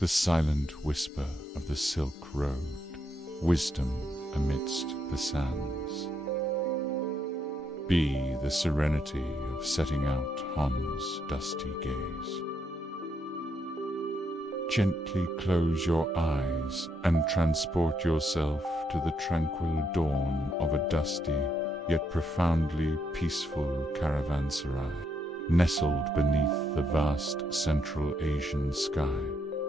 the silent whisper of the Silk Road, wisdom amidst the sands. Be the serenity of setting out Han's dusty gaze. Gently close your eyes and transport yourself to the tranquil dawn of a dusty yet profoundly peaceful caravanserai, nestled beneath the vast Central Asian sky,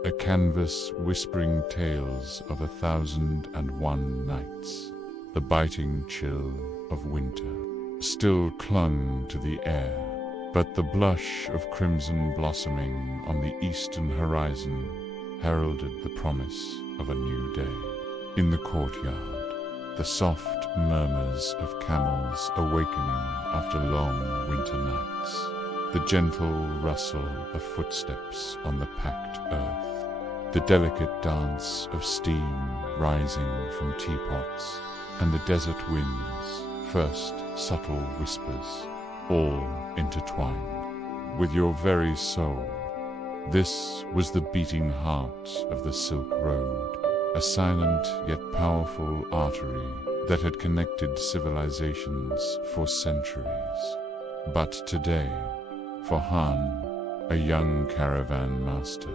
a canvas whispering tales of 1,001 nights. The biting chill of winter still clung to the air, but the blush of crimson blossoming on the eastern horizon heralded the promise of a new day. In the courtyard, the soft murmurs of camels awakening after long winter nights, the gentle rustle of footsteps on the packed earth, the delicate dance of steam rising from teapots, and the desert wind's first subtle whispers, all intertwined with your very soul. This was the beating heart of the Silk Road, a silent yet powerful artery that had connected civilizations for centuries. But today, for Han, a young caravan master,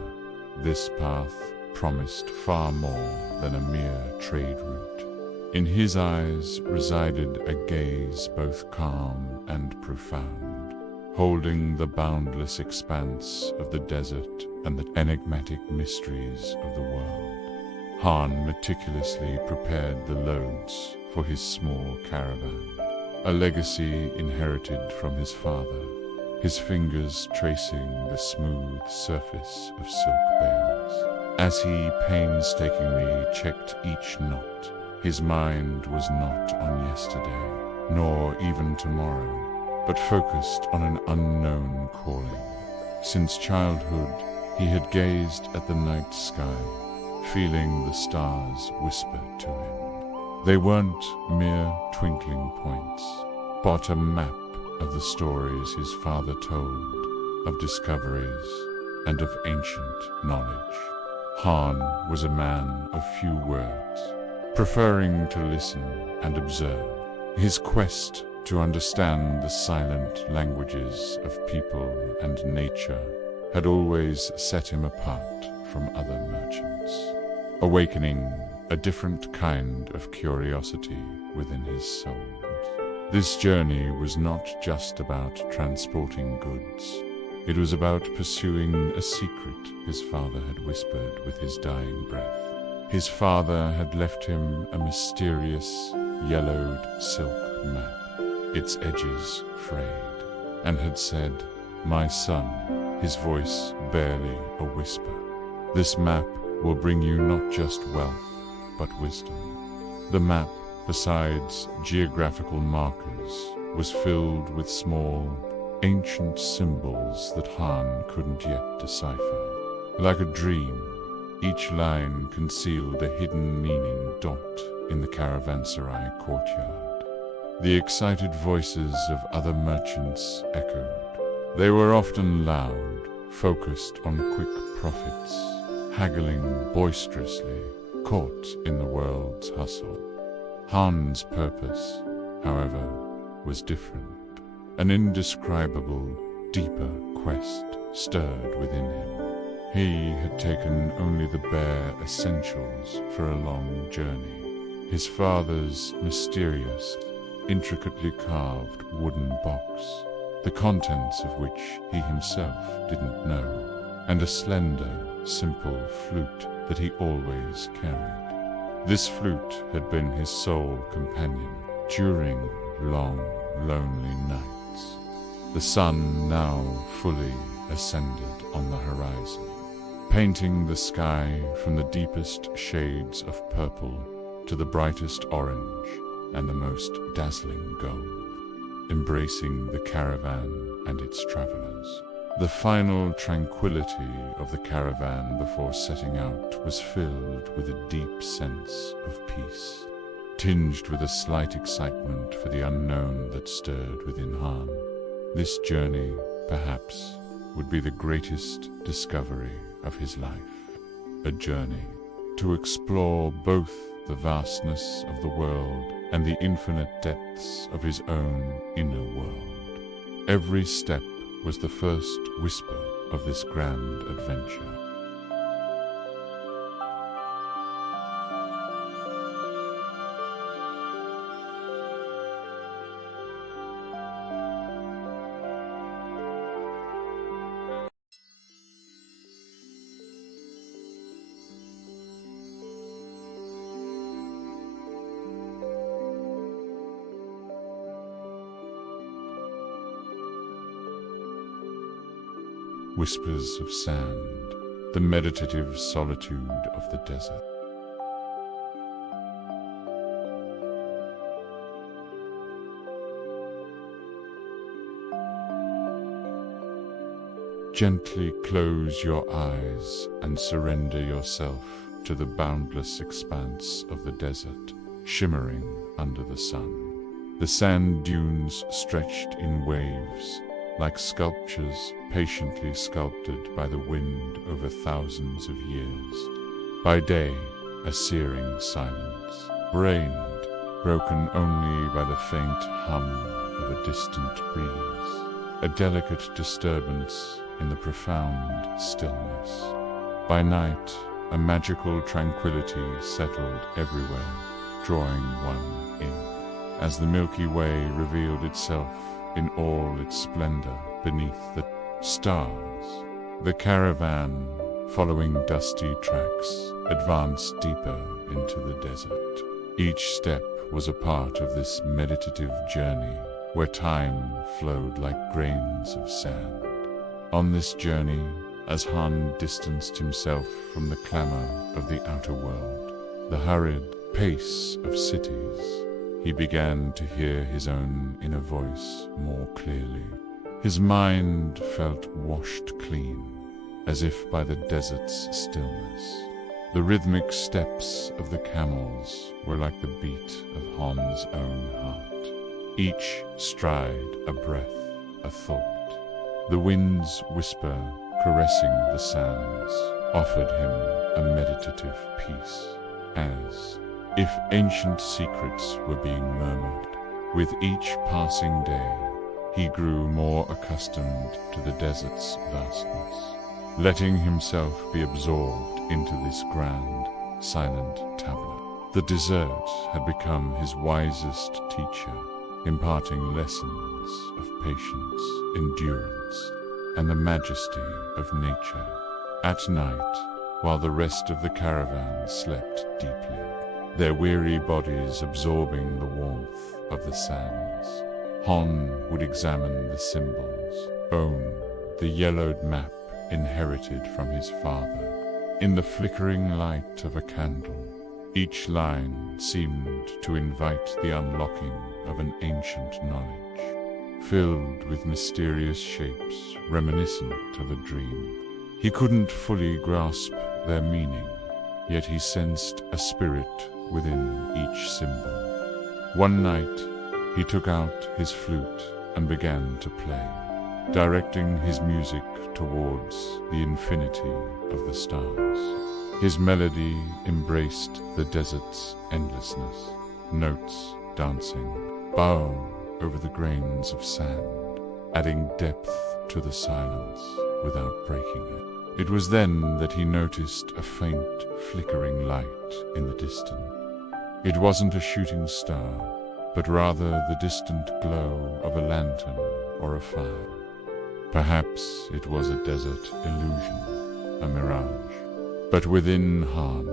this path promised far more than a mere trade route. In his eyes resided a gaze both calm and profound, holding the boundless expanse of the desert and the enigmatic mysteries of the world. Han meticulously prepared the loads for his small caravan, a legacy inherited from his father, his fingers tracing the smooth surface of silk bales. As he painstakingly checked each knot, his mind was not on yesterday, nor even tomorrow, but focused on an unknown calling. Since childhood, he had gazed at the night sky, feeling the stars whisper to him. They weren't mere twinkling points, but a map of the stories his father told, of discoveries, and of ancient knowledge. Han was a man of few words, preferring to listen and observe. His quest to understand the silent languages of people and nature had always set him apart from other merchants, awakening a different kind of curiosity within his soul. This journey was not just about transporting goods. It was about pursuing a secret his father had whispered with his dying breath. His father had left him a mysterious, yellowed silk map, its edges frayed, and had said, "My son," his voice barely a whisper, "this map will bring you not just wealth, but wisdom." The map, besides geographical markers, was filled with small, ancient symbols that Han couldn't yet decipher. Like a dream, each line concealed a hidden meaning dot in the caravanserai courtyard. The excited voices of other merchants echoed. They were often loud, focused on quick profits, haggling boisterously, caught in the world's hustle. Han's purpose, however, was different. An indescribable, deeper quest stirred within him. He had taken only the bare essentials for a long journey. His father's mysterious, intricately carved wooden box, the contents of which he himself didn't know, and a slender, simple flute that he always carried. This flute had been his sole companion during long, lonely nights. The sun now fully ascended on the horizon, painting the sky from the deepest shades of purple to the brightest orange and the most dazzling gold, embracing the caravan and its travelers. The final tranquility of the caravan before setting out was filled with a deep sense of peace, tinged with a slight excitement for the unknown that stirred within Han. This journey, perhaps, would be the greatest discovery of his life. a journey, to explore both the vastness of the world and the infinite depths of his own inner world. Every step was the first whisper of this grand adventure. Whispers of sand, the meditative solitude of the desert. Gently close your eyes and surrender yourself to the boundless expanse of the desert, shimmering under the sun. The sand dunes stretched in waves, like sculptures patiently sculpted by the wind over thousands of years. By day, a searing silence reigned, broken only by the faint hum of a distant breeze, a delicate disturbance in the profound stillness. By night, a magical tranquility settled everywhere, drawing one in, as the Milky Way revealed itself in all its splendor beneath the stars. The caravan, following dusty tracks, advanced deeper into the desert. Each step was a part of this meditative journey where time flowed like grains of sand. On this journey, as Han distanced himself from the clamor of the outer world, the hurried pace of cities, he began to hear his own inner voice more clearly. His mind felt washed clean, as if by the desert's stillness. The rhythmic steps of the camels were like the beat of Han's own heart, each stride a breath, a thought. The wind's whisper, caressing the sands, offered him a meditative peace, as if ancient secrets were being murmured. With each passing day, he grew more accustomed to the desert's vastness, letting himself be absorbed into this grand, silent tableau. The desert had become his wisest teacher, imparting lessons of patience, endurance, and the majesty of nature. At night, while the rest of the caravan slept deeply, their weary bodies absorbing the warmth of the sands, Han would examine the symbols, own the yellowed map inherited from his father. In the flickering light of a candle, each line seemed to invite the unlocking of an ancient knowledge, filled with mysterious shapes reminiscent of a dream. He couldn't fully grasp their meaning, yet he sensed a spirit within each symbol. One night, he took out his flute and began to play, directing his music towards the infinity of the stars. His melody embraced the desert's endlessness, notes dancing, bow over the grains of sand, adding depth to the silence without breaking it. It was then that he noticed a faint, flickering light in the distance. It wasn't a shooting star, but rather the distant glow of a lantern or a fire. Perhaps it was a desert illusion, a mirage. But within Han,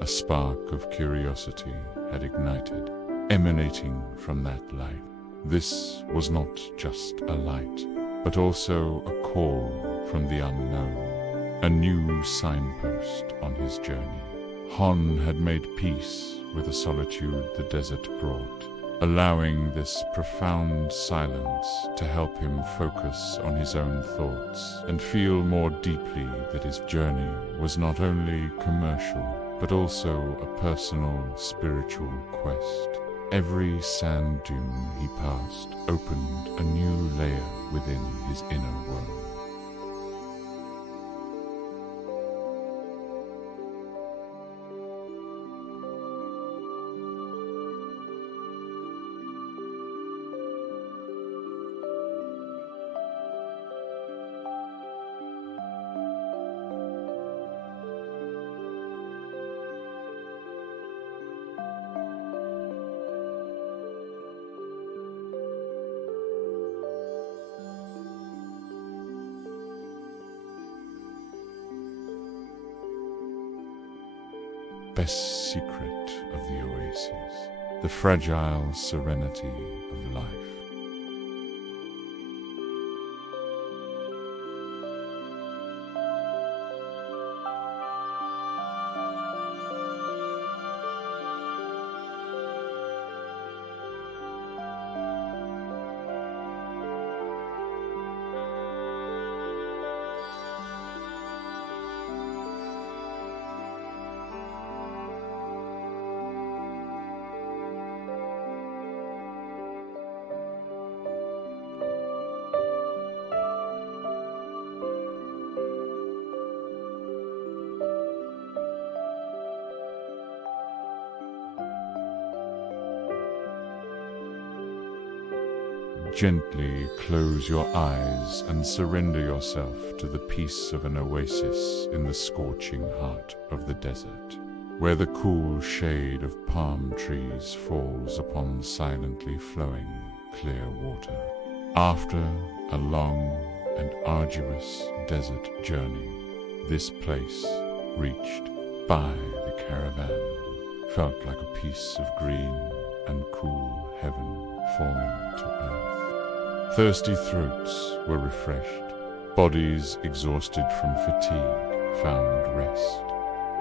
a spark of curiosity had ignited, emanating from that light. This was not just a light, but also a call from the unknown, a new signpost on his journey. Han had made peace with the solitude the desert brought, allowing this profound silence to help him focus on his own thoughts and feel more deeply that his journey was not only commercial, but also a personal spiritual quest. Every sand dune he passed opened a new layer within his inner world. best secret of the oasis, the fragile serenity of life. Gently close your eyes and surrender yourself to the peace of an oasis in the scorching heart of the desert, where the cool shade of palm trees falls upon silently flowing clear water. After a long and arduous desert journey, this place, reached by the caravan, felt like a piece of green and cool heaven fallen to earth. Thirsty throats were refreshed, bodies exhausted from fatigue found rest,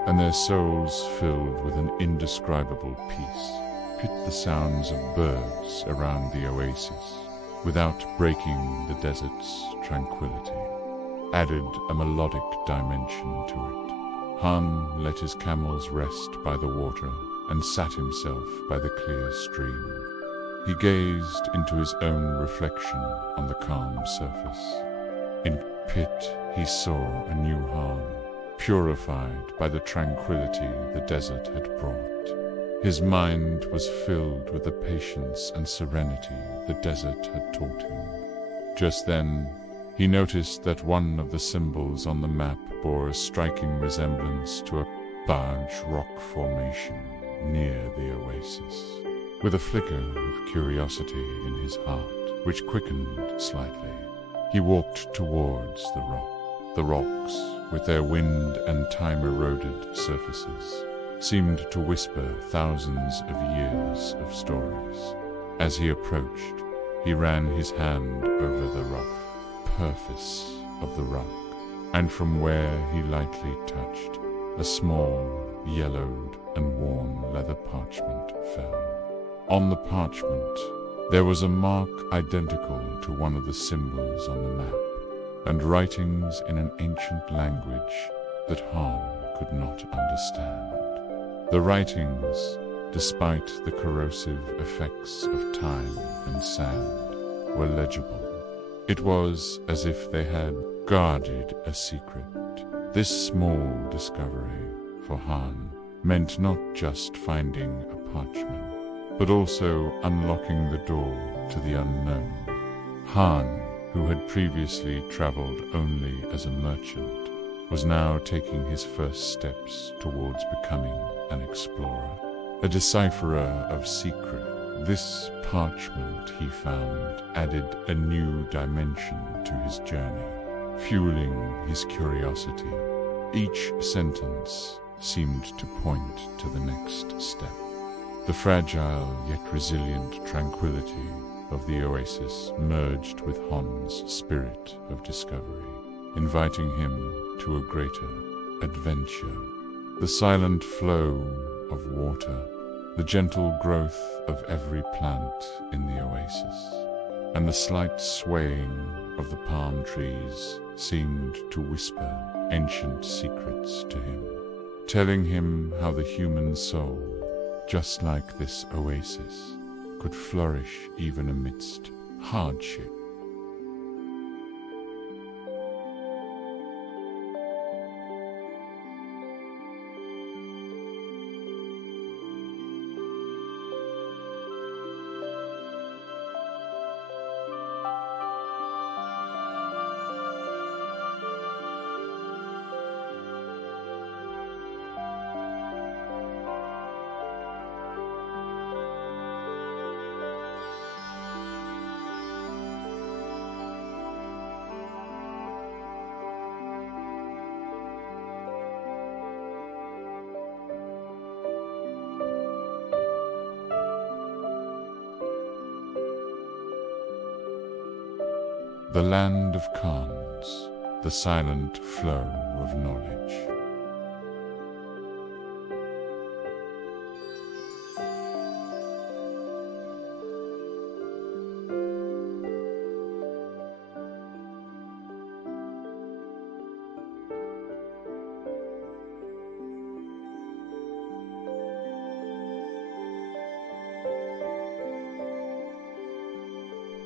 and their souls filled with an indescribable peace. Pit the sounds of birds around the oasis, without breaking the desert's tranquility, added a melodic dimension to it. Han let his camels rest by the water and sat himself by the clear stream. He gazed into his own reflection on the calm surface. In Pit he saw a new Han, purified by the tranquility the desert had brought. His mind was filled with the patience and serenity the desert had taught him. Just then, he noticed that one of the symbols on the map bore a striking resemblance to a large rock formation near the oasis. With a flicker of curiosity in his heart, which quickened slightly, he walked towards the rock. The rocks, with their wind and time-eroded surfaces, seemed to whisper thousands of years of stories. As he approached, he ran his hand over the rough surface of the rock, and from where he lightly touched, a small, yellowed and worn leather parchment fell. On the parchment, there was a mark identical to one of the symbols on the map, and writings in an ancient language that Han could not understand. The writings, despite the corrosive effects of time and sand, were legible. It was as if they had guarded a secret. This small discovery, for Han, meant not just finding a parchment, but also unlocking the door to the unknown. Han, who had previously traveled only as a merchant, was now taking his first steps towards becoming an explorer, a decipherer of secrets. This parchment, he found, added a new dimension to his journey, fueling his curiosity. Each sentence seemed to point to the next step. The fragile yet resilient tranquility of the oasis merged with Han's spirit of discovery, inviting him to a greater adventure. The silent flow of water, the gentle growth of every plant in the oasis, and the slight swaying of the palm trees seemed to whisper ancient secrets to him, telling him how the human soul, just like this oasis, could flourish even amidst hardship. the land of Khans, the silent flow of knowledge.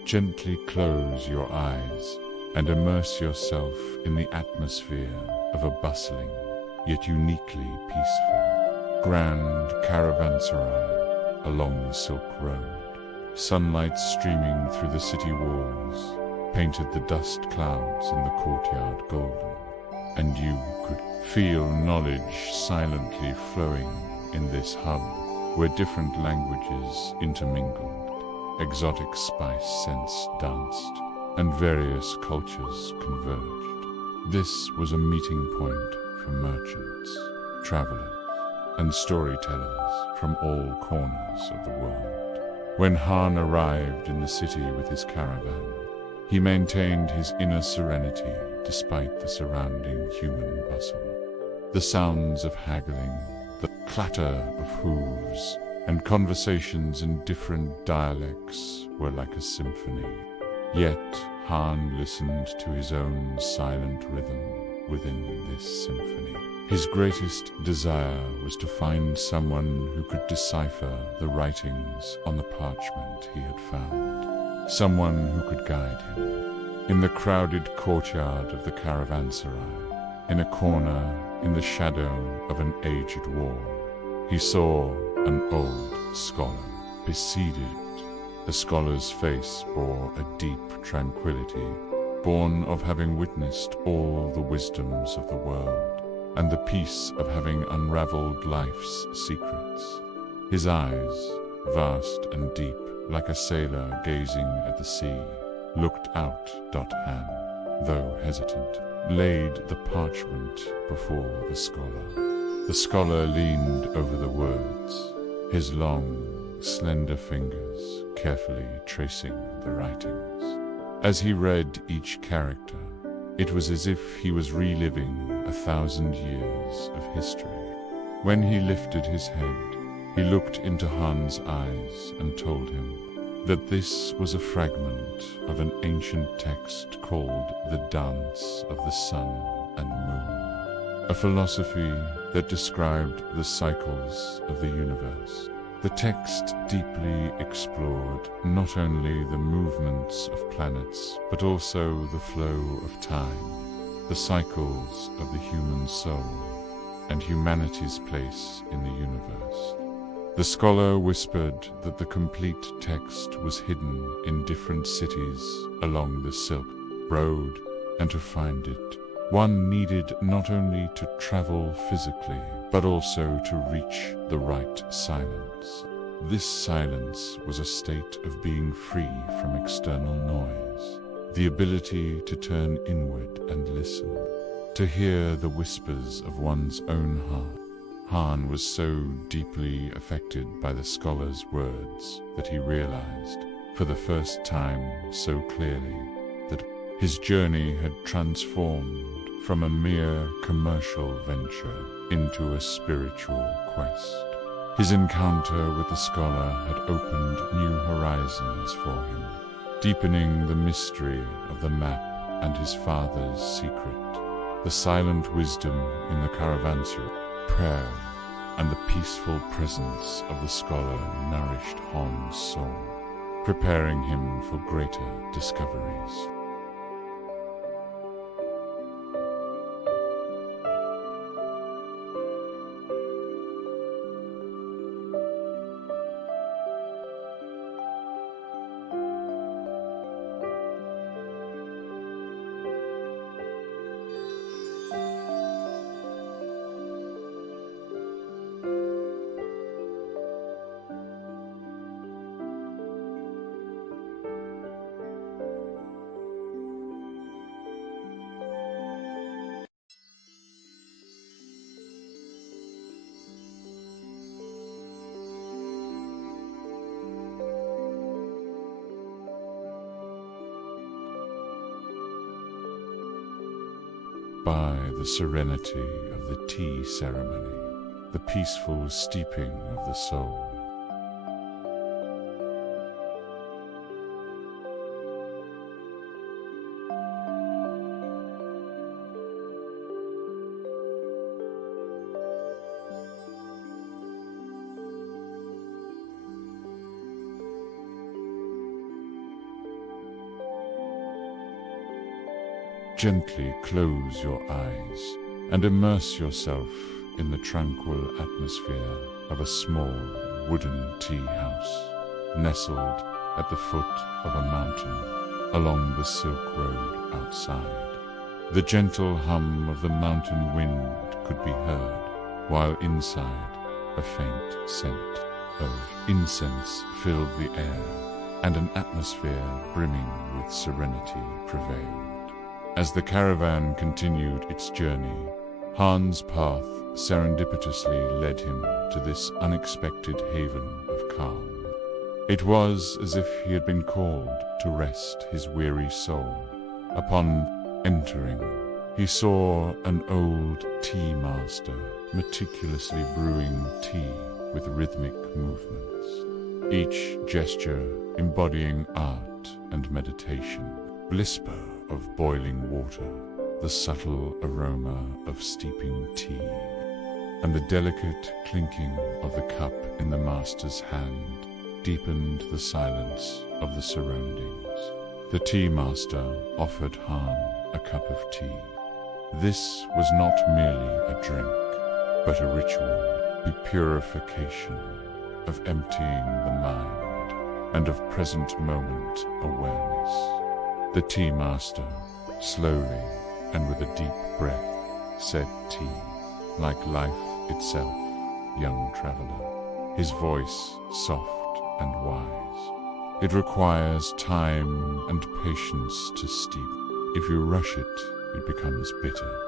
Gently close your eyes and immerse yourself in the atmosphere of a bustling, yet uniquely peaceful, grand caravanserai along the Silk Road. Sunlight streaming through the city walls painted the dust clouds in the courtyard golden, and you could feel knowledge silently flowing in this hub where different languages intermingled. Exotic spice scents danced, and various cultures converged. This was a meeting point for merchants, travelers, and storytellers from all corners of the world. When Han arrived in the city with his caravan, he maintained his inner serenity despite the surrounding human bustle. The sounds of haggling, the clatter of hooves, and conversations in different dialects were like a symphony. Yet Han listened to his own silent rhythm within this symphony. His greatest desire was to find someone who could decipher the writings on the parchment he had found, someone who could guide him. In the crowded courtyard of the caravanserai, in a corner in the shadow of an aged wall, he saw an old scholar, seated. The scholar's face bore a deep tranquility, born of having witnessed all the wisdoms of the world, and the peace of having unraveled life's secrets. His eyes, vast and deep, like a sailor gazing at the sea, looked out. Han, though hesitant, laid the parchment before the scholar. The scholar leaned over the words, his long, slender fingers carefully tracing the writings. As he read each character, it was as if he was reliving 1,000 years of history. When he lifted his head, he looked into Han's eyes and told him that this was a fragment of an ancient text called The Dance of the Sun and Moon, a philosophy that described the cycles of the universe. The text deeply explored not only the movements of planets, but also the flow of time, the cycles of the human soul, and humanity's place in the universe. The scholar whispered that the complete text was hidden in different cities along the Silk Road, and to find it, one needed not only to travel physically, but also to reach the right silence. This silence was a state of being free from external noise, the ability to turn inward and listen, to hear the whispers of one's own heart. Han was so deeply affected by the scholar's words that he realized, for the first time so clearly, that his journey had transformed from a mere commercial venture into a spiritual quest. His encounter with the scholar had opened new horizons for him, deepening the mystery of the map and his father's secret. The silent wisdom in the caravanserai, prayer, and the peaceful presence of the scholar nourished Han's soul, preparing him for greater discoveries. by the serenity of the tea ceremony, the peaceful steeping of the soul. Gently close your eyes and immerse yourself in the tranquil atmosphere of a small wooden tea house, nestled at the foot of a mountain along the Silk Road outside. The gentle hum of the mountain wind could be heard, while inside a faint scent of incense filled the air, and an atmosphere brimming with serenity prevailed. As the caravan continued its journey, Han's path serendipitously led him to this unexpected haven of calm. It was as if he had been called to rest his weary soul. Upon entering, he saw an old tea master meticulously brewing tea with rhythmic movements, each gesture embodying art and meditation. Whisper of boiling water, the subtle aroma of steeping tea, and the delicate clinking of the cup in the master's hand deepened the silence of the surroundings. The tea master offered Han a cup of tea. This was not merely a drink, but a ritual, the purification of emptying the mind and of present moment awareness. The tea master, slowly and with a deep breath, said tea, like life itself, young traveler, his voice soft and wise. It requires time and patience to steep. If you rush it, it becomes bitter.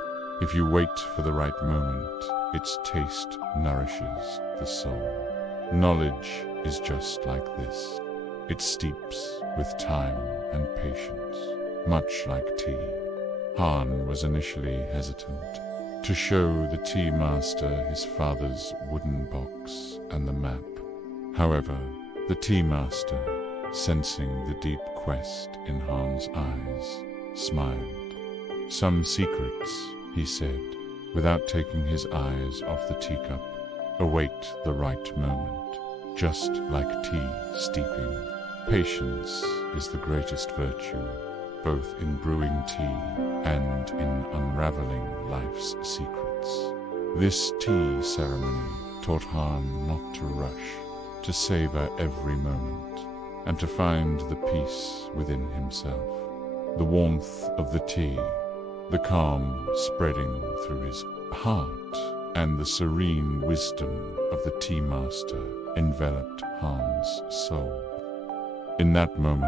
If you wait for the right moment, its taste nourishes the soul. Knowledge is just like this. It steeps with time and patience, much like tea. Han was initially hesitant to show the tea master his father's wooden box and the map. However, the tea master, sensing the deep quest in Han's eyes, smiled. Some secrets, he said, without taking his eyes off the teacup, await the right moment, just like tea steeping. Patience is the greatest virtue, both in brewing tea and in unraveling life's secrets. This tea ceremony taught Han not to rush, to savor every moment, and to find the peace within himself. The warmth of the tea, the calm spreading through his heart, and the serene wisdom of the tea master enveloped Han's soul. In that moment,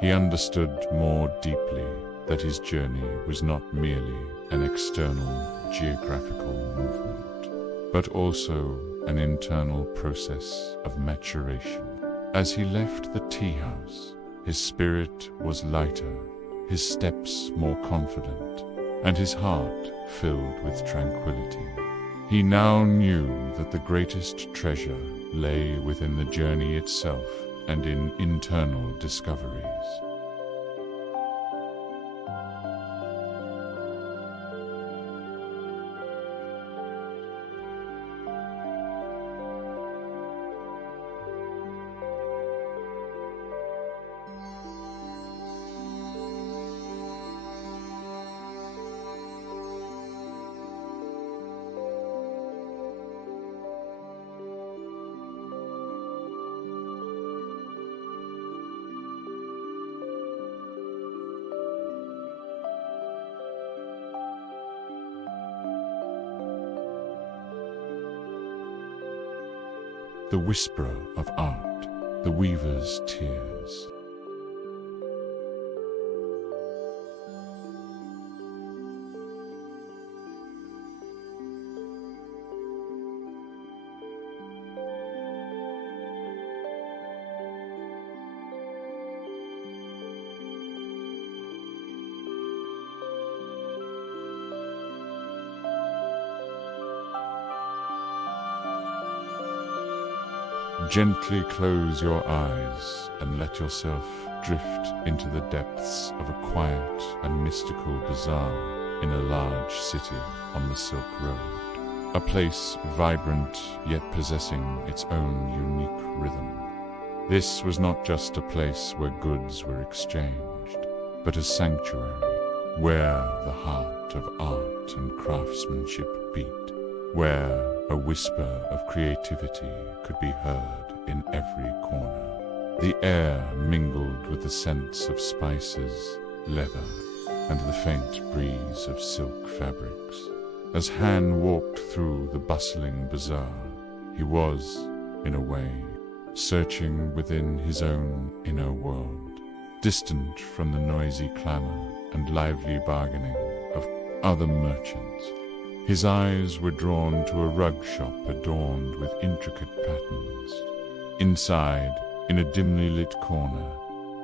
he understood more deeply that his journey was not merely an external geographical movement, but also an internal process of maturation. As he left the tea house, his spirit was lighter, his steps more confident, and his heart filled with tranquility. He now knew that the greatest treasure lay within the journey itself and in internal discoveries. The whisperer of art, the weaver's tears. Gently close your eyes and let yourself drift into the depths of a quiet and mystical bazaar in a large city on the Silk Road. A place vibrant yet possessing its own unique rhythm. This was not just a place where goods were exchanged, but a sanctuary where the heart of art and craftsmanship beat, where a whisper of creativity could be heard in every corner. The air mingled with the scents of spices, leather, and the faint breeze of silk fabrics. As Han walked through the bustling bazaar, he was, in a way, searching within his own inner world, distant from the noisy clamor and lively bargaining of other merchants. His eyes were drawn to a rug shop adorned with intricate patterns. Inside, in a dimly lit corner,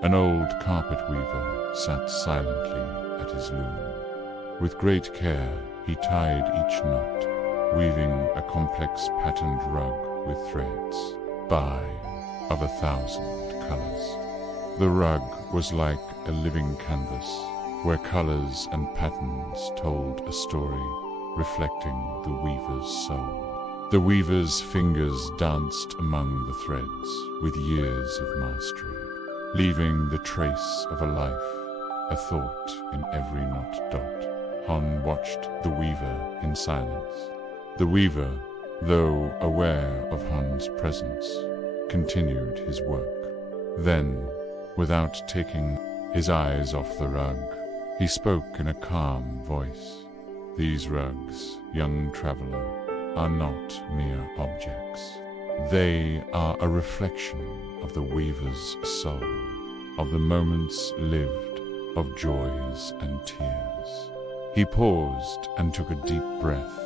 an old carpet weaver sat silently at his loom. With great care, he tied each knot, weaving a complex patterned rug with threads, of 1,000 colors. The rug was like a living canvas, where colors and patterns told a story, reflecting the weaver's soul. The weaver's fingers danced among the threads with years of mastery, leaving the trace of a life, a thought in every knot dot. Han watched the weaver in silence. The weaver, though aware of Han's presence, continued his work. Then, without taking his eyes off the rug, he spoke in a calm voice. "These rugs, young traveler, are not mere objects. They are a reflection of the weaver's soul, of the moments lived, of joys and tears." He paused and took a deep breath.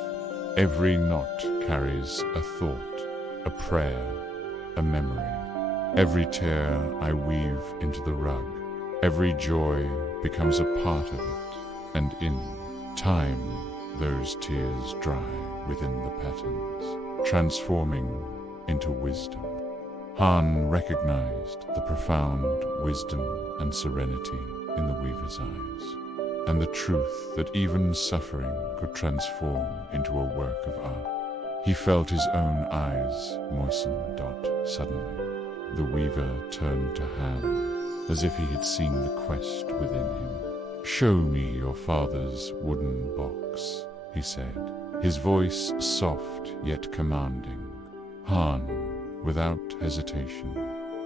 Every knot carries a thought, a prayer, a memory. Every tear I weave into the rug, every joy becomes a part of it, and in time those tears dry within the patterns, transforming into wisdom. Han recognized the profound wisdom and serenity in the weaver's eyes, and the truth that even suffering could transform into a work of art. He felt his own eyes moisten. Suddenly, the weaver turned to Han, as if he had seen the quest within him. "Show me your father's wooden box," he said, his voice soft yet commanding. Han, without hesitation,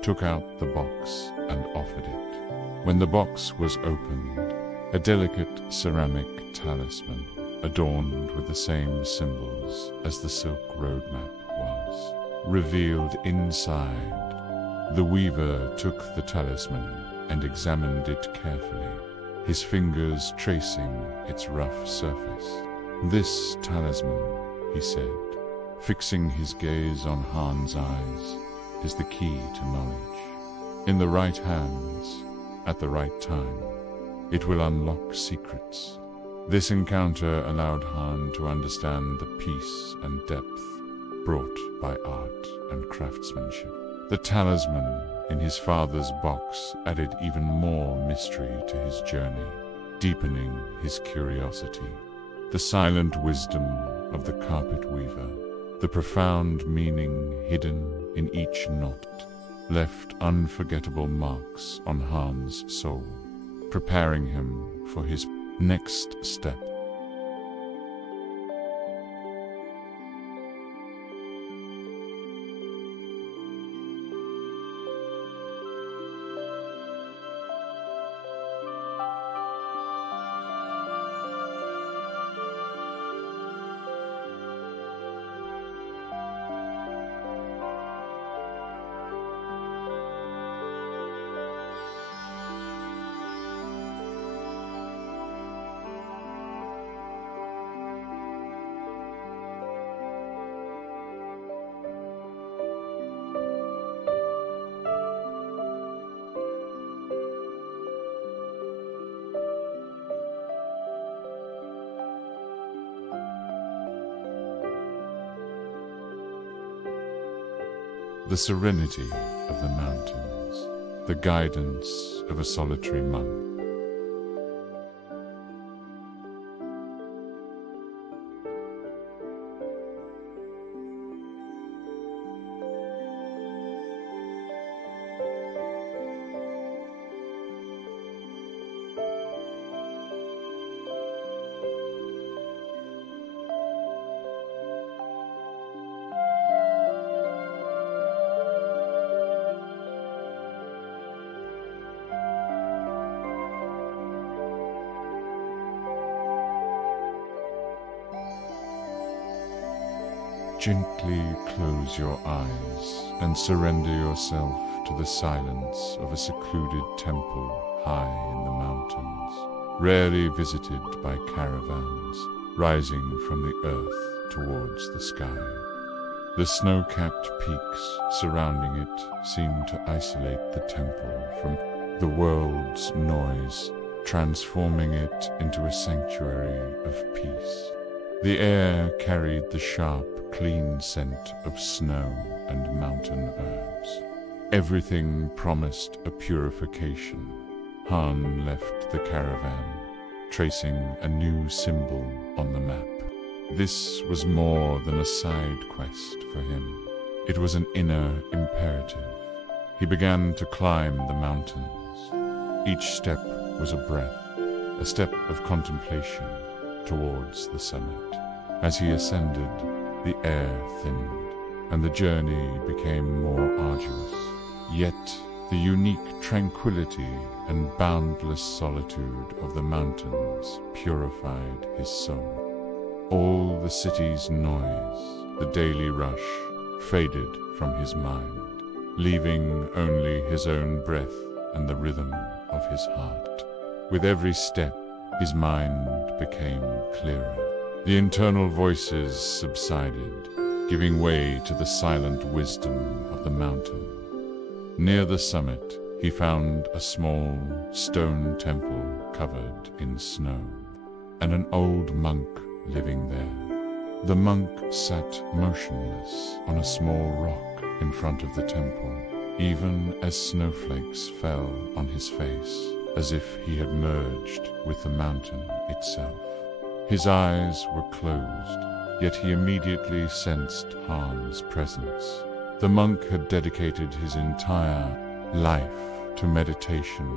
took out the box and offered it. When the box was opened, a delicate ceramic talisman, adorned with the same symbols as the Silk Road map was, revealed inside. The weaver took the talisman and examined it carefully, his fingers tracing its rough surface. "This talisman," he said, fixing his gaze on Han's eyes, "is the key to knowledge. In the right hands, at the right time, it will unlock secrets." This encounter allowed Han to understand the peace and depth brought by art and craftsmanship. The talisman in his father's box added even more mystery to his journey, deepening his curiosity. The silent wisdom of the carpet weaver, the profound meaning hidden in each knot, left unforgettable marks on Han's soul, preparing him for his next step. the serenity of the mountains, the guidance of a solitary monk. Gently close your eyes and surrender yourself to the silence of a secluded temple high in the mountains, rarely visited by caravans rising from the earth towards the sky. The snow-capped peaks surrounding it seem to isolate the temple from the world's noise, transforming it into a sanctuary of peace. The air carried the sharp, clean scent of snow and mountain herbs. Everything promised a purification. Han left the caravan, tracing a new symbol on the map. This was more than a side quest for him. It was an inner imperative. He began to climb the mountains. Each step was a breath, a step of contemplation towards the summit. As he ascended, the air thinned, and the journey became more arduous. Yet, the unique tranquility and boundless solitude of the mountains purified his soul. All the city's noise, the daily rush, faded from his mind, leaving only his own breath and the rhythm of his heart. With every step, his mind became clearer. The internal voices subsided, giving way to the silent wisdom of the mountain. Near the summit, he found a small stone temple covered in snow, and an old monk living there. The monk sat motionless on a small rock in front of the temple, even as snowflakes fell on his face, as if he had merged with the mountain itself. His eyes were closed, yet he immediately sensed Han's presence. The monk had dedicated his entire life to meditation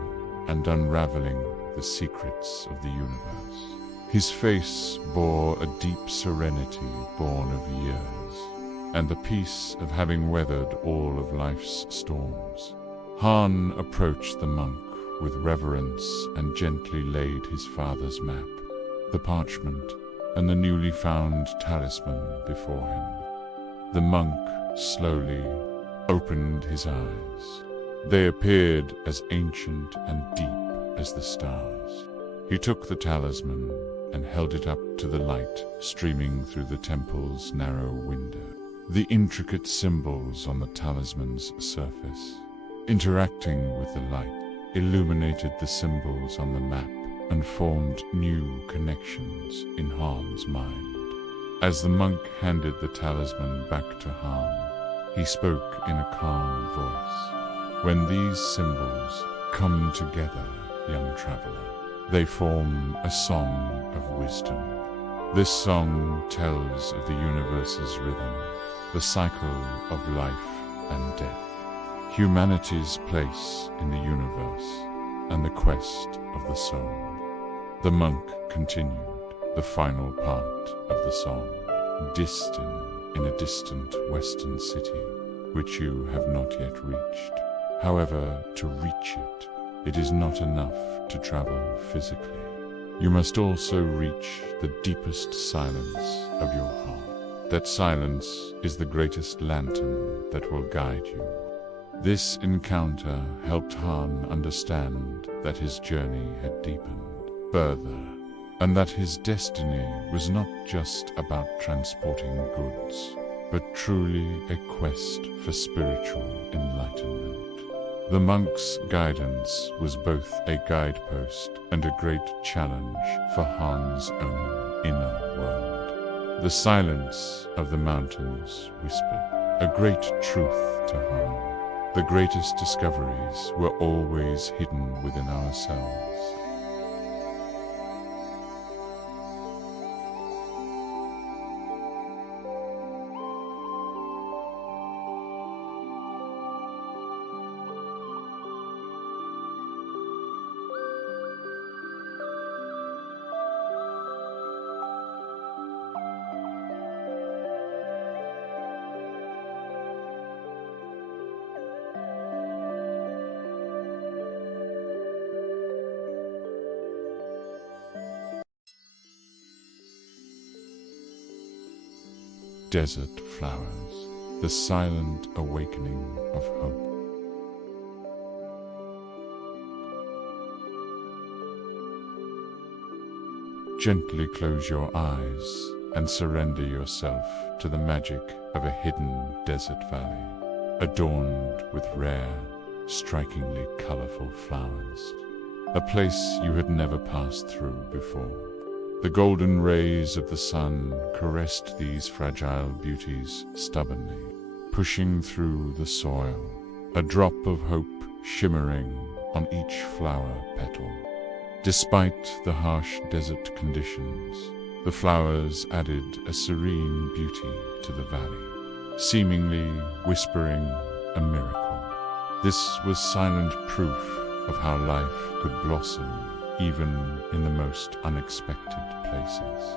and unraveling the secrets of the universe. His face bore a deep serenity born of years, and the peace of having weathered all of life's storms. Han approached the monk with reverence and gently laid his father's map, the parchment, and the newly found talisman before him. The monk slowly opened his eyes. They appeared as ancient and deep as the stars. He took the talisman and held it up to the light streaming through the temple's narrow window. The intricate symbols on the talisman's surface, interacting with the light, illuminated the symbols on the map and formed new connections in Han's mind. As the monk handed the talisman back to Han, he spoke in a calm voice. "When these symbols come together, young traveler, they form a song of wisdom. This song tells of the universe's rhythm, the cycle of life and death, humanity's place in the universe, and the quest of the soul." The monk continued the final part of the song. In a distant western city, which you have not yet reached. However, to reach it, it is not enough to travel physically. You must also reach the deepest silence of your heart. That silence is the greatest lantern that will guide you. This encounter helped Han understand that his journey had deepened further, and that his destiny was not just about transporting goods, but truly a quest for spiritual enlightenment. The monk's guidance was both a guidepost and a great challenge for Han's own inner world. The silence of the mountains whispered, a great truth to Han. The greatest discoveries were always hidden within ourselves. Desert flowers, the silent awakening of hope. Gently close your eyes and surrender yourself to the magic of a hidden desert valley, adorned with rare, strikingly colorful flowers, a place you had never passed through before. The golden rays of the sun caressed these fragile beauties stubbornly, pushing through the soil, a drop of hope shimmering on each flower petal. Despite the harsh desert conditions, the flowers added a serene beauty to the valley, seemingly whispering a miracle. This was silent proof of how life could blossom even in the most unexpected places.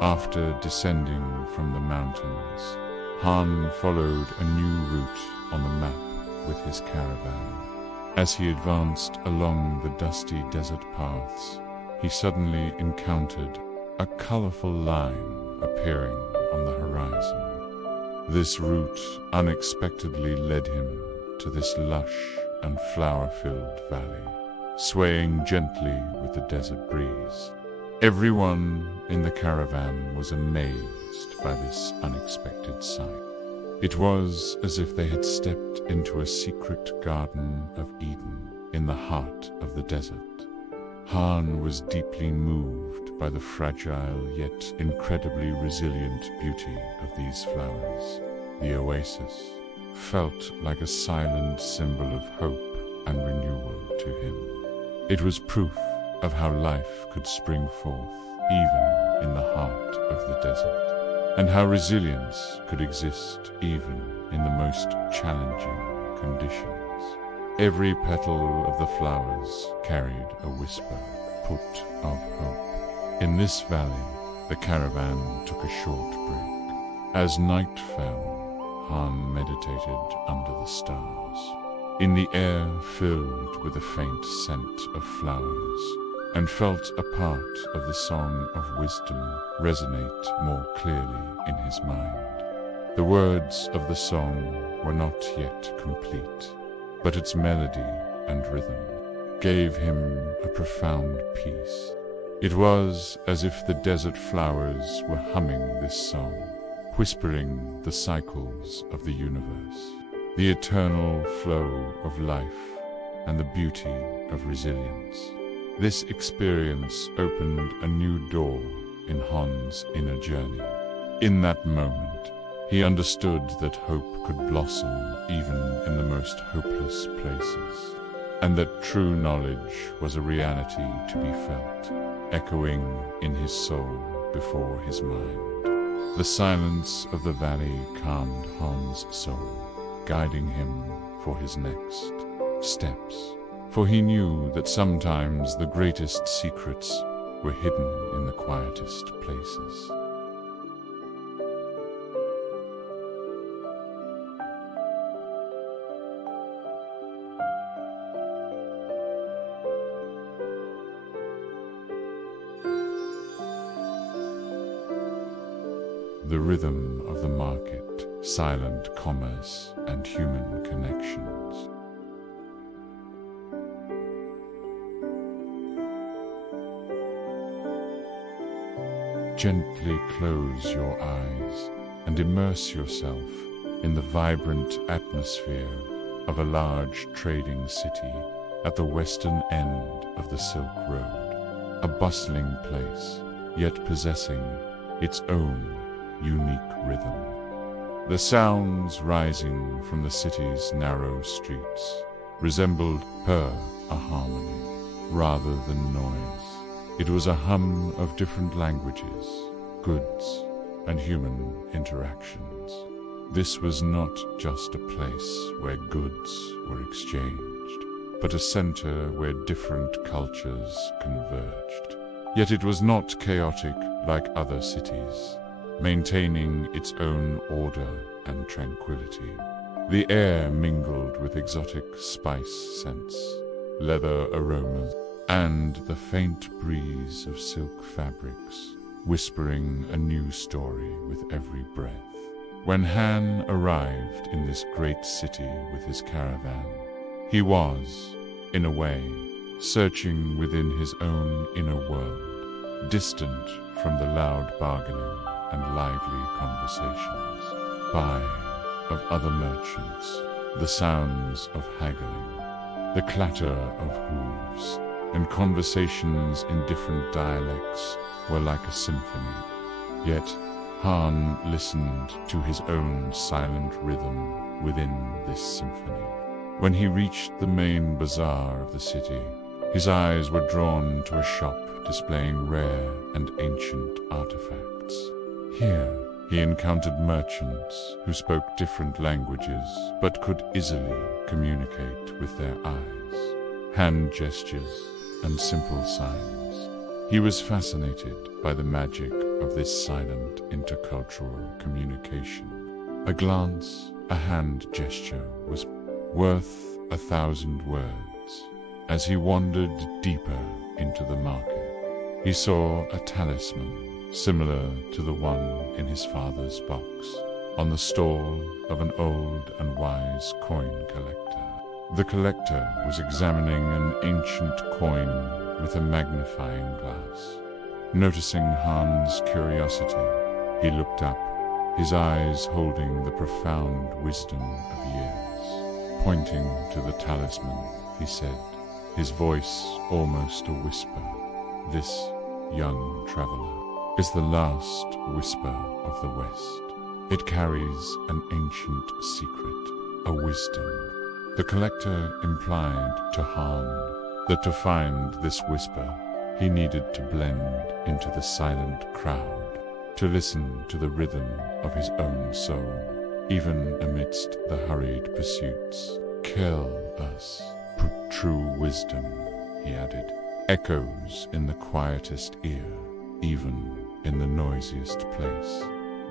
After descending from the mountains, Han followed a new route on the map with his caravan. As he advanced along the dusty desert paths, he suddenly encountered a colorful line appearing on the horizon. This route unexpectedly led him to this lush and flower-filled valley, swaying gently with the desert breeze. Everyone in the caravan was amazed by this unexpected sight. It was as if they had stepped into a secret garden of Eden in the heart of the desert. Han was deeply moved by the fragile yet incredibly resilient beauty of these flowers. The oasis felt like a silent symbol of hope and renewal to him. It was proof of how life could spring forth even in the heart of the desert, and how resilience could exist even in the most challenging conditions. Every petal of the flowers carried a whisper put of hope. In this valley, the caravan took a short break. As night fell, Han meditated under the stars, in the air filled with a faint scent of flowers, and felt a part of the song of wisdom resonate more clearly in his mind. The words of the song were not yet complete, but its melody and rhythm gave him a profound peace. It was as if the desert flowers were humming this song, whispering the cycles of the universe, the eternal flow of life, and the beauty of resilience. This experience opened a new door in Han's inner journey. In that moment, he understood that hope could blossom even in the most hopeless places, and that true knowledge was a reality to be felt, echoing in his soul before his mind. The silence of the valley calmed Han's soul, guiding him for his next steps. For he knew that sometimes the greatest secrets were hidden in the quietest places. The rhythm of the market, silent commerce, and human connections. Gently close your eyes and immerse yourself in the vibrant atmosphere of a large trading city at the western end of the Silk Road, a bustling place, yet possessing its own unique rhythm. The sounds rising from the city's narrow streets resembled a harmony rather than noise. It was a hum of different languages, goods, and human interactions. This was not just a place where goods were exchanged, but a center where different cultures converged. Yet it was not chaotic like other cities, maintaining its own order and tranquility. The air mingled with exotic spice scents, leather aromas, and the faint breeze of silk fabrics, whispering a new story with every breath. When Han arrived in this great city with his caravan, he was, in a way, searching within his own inner world, distant from the loud bargaining and lively conversations of other merchants, the sounds of haggling, the clatter of hooves, and conversations in different dialects were like a symphony. Yet Han listened to his own silent rhythm within this symphony. When he reached the main bazaar of the city, his eyes were drawn to a shop displaying rare and ancient artifacts. Here, he encountered merchants who spoke different languages but could easily communicate with their eyes, hand gestures, and simple signs. He was fascinated by the magic of this silent intercultural communication. A glance, a hand gesture was worth 1,000 words. As he wandered deeper into the market, he saw a talisman similar to the one in his father's box, on the stall of an old and wise coin collector. The collector was examining an ancient coin with a magnifying glass. Noticing Han's curiosity, he looked up, his eyes holding the profound wisdom of years. Pointing to the talisman, he said, his voice almost a whisper, "This, young traveler, is the last whisper of the West. It carries an ancient secret, a wisdom." The collector implied to Han that to find this whisper, he needed to blend into the silent crowd, to listen to the rhythm of his own soul, even amidst the hurried pursuits. "Kill us, true wisdom," he added, "echoes in the quietest ear, even in the noisiest place."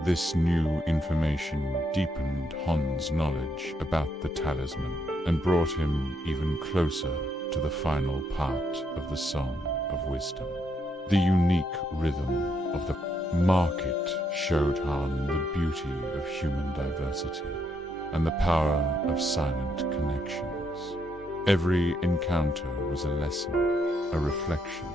This new information deepened Han's knowledge about the talisman and brought him even closer to the final part of the Song of Wisdom. The unique rhythm of the market showed Han the beauty of human diversity and the power of silent connections. Every encounter was a lesson, a reflection.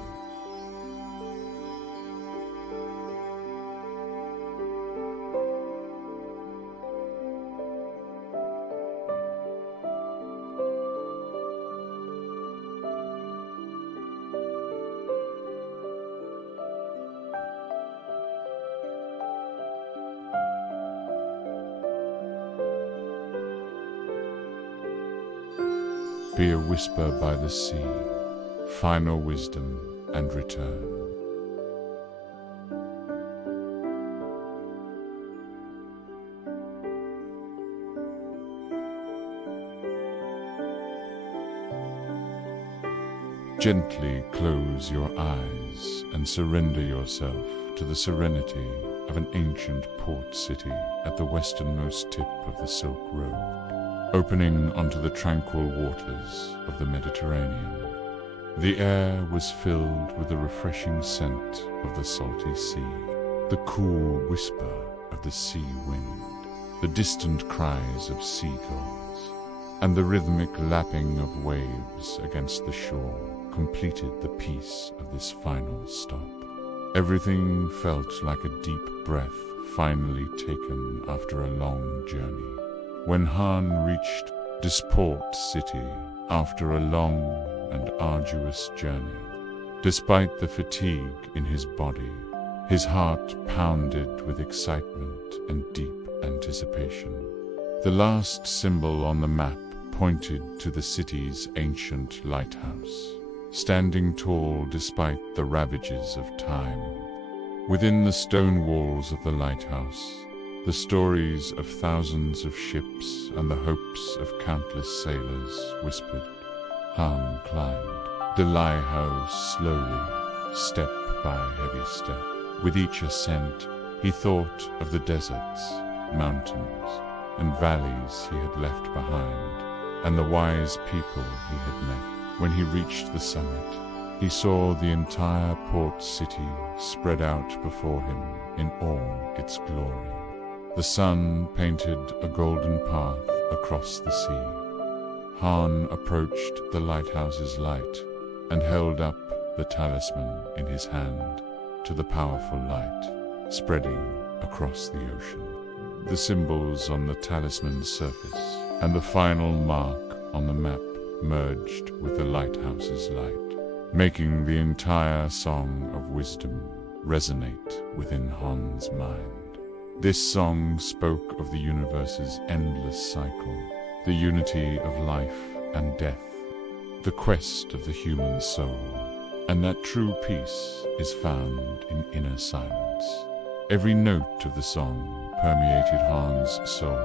Be a whisper by the sea, final wisdom and return. Gently close your eyes and surrender yourself to the serenity of an ancient port city at the westernmost tip of the Silk Road, opening onto the tranquil waters of the Mediterranean. The air was filled with the refreshing scent of the salty sea, the cool whisper of the sea wind, the distant cries of seagulls, and the rhythmic lapping of waves against the shore completed the peace of this final stop. Everything felt like a deep breath finally taken after a long journey. When Han reached this port city after a long and arduous journey, despite the fatigue in his body, his heart pounded with excitement and deep anticipation. anticipation. The last symbol on the map pointed to the city's ancient lighthouse, standing tall despite the ravages of time. Within the stone walls of the lighthouse, the stories of thousands of ships and the hopes of countless sailors whispered. Han climbed the lighthouse slowly, step by heavy step. With each ascent, he thought of the deserts, mountains, and valleys he had left behind, and the wise people he had met. When he reached the summit, he saw the entire port city spread out before him in all its glory. The sun painted a golden path across the sea. Han approached the lighthouse's light and held up the talisman in his hand to the powerful light spreading across the ocean. The symbols on the talisman's surface and the final mark on the map merged with the lighthouse's light, making the entire song of wisdom resonate within Han's mind. This song spoke of the universe's endless cycle, the unity of life and death, the quest of the human soul, and that true peace is found in inner silence. Every note of the song permeated Han's soul,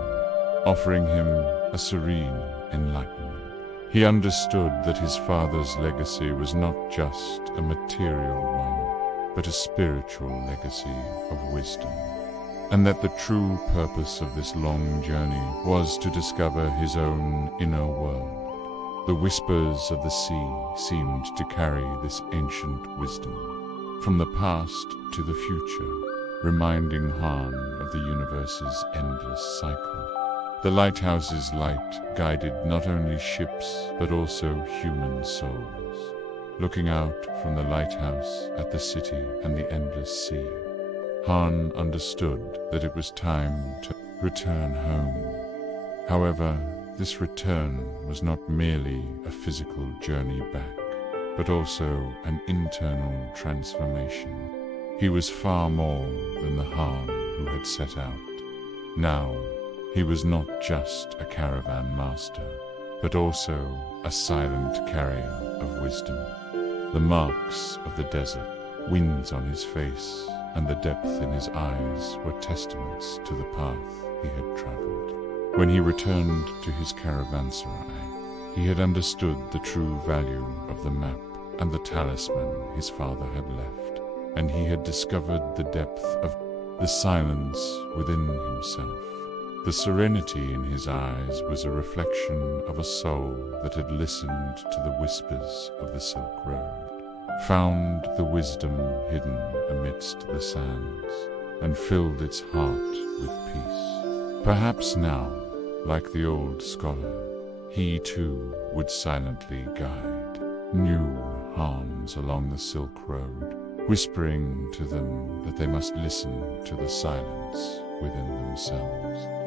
offering him a serene enlightenment. He understood that his father's legacy was not just a material one, but a spiritual legacy of wisdom, and that the true purpose of this long journey was to discover his own inner world. The whispers of the sea seemed to carry this ancient wisdom, from the past to the future, reminding Han of the universe's endless cycle. The lighthouse's light guided not only ships, but also human souls. Looking out from the lighthouse at the city and the endless sea, Han understood that it was time to return home. However, this return was not merely a physical journey back, but also an internal transformation. He was far more than the Han who had set out. Now, he was not just a caravan master, but also a silent carrier of wisdom. The marks of the desert, winds on his face, and the depth in his eyes were testaments to the path he had traveled. When he returned to his caravanserai, he had understood the true value of the map and the talisman his father had left, and he had discovered the depth of the silence within himself. The serenity in his eyes was a reflection of a soul that had listened to the whispers of the Silk Road, found the wisdom hidden amidst the sands, and filled its heart with peace. Perhaps now, like the old scholar, he too would silently guide new Hans along the Silk Road, whispering to them that they must listen to the silence within themselves.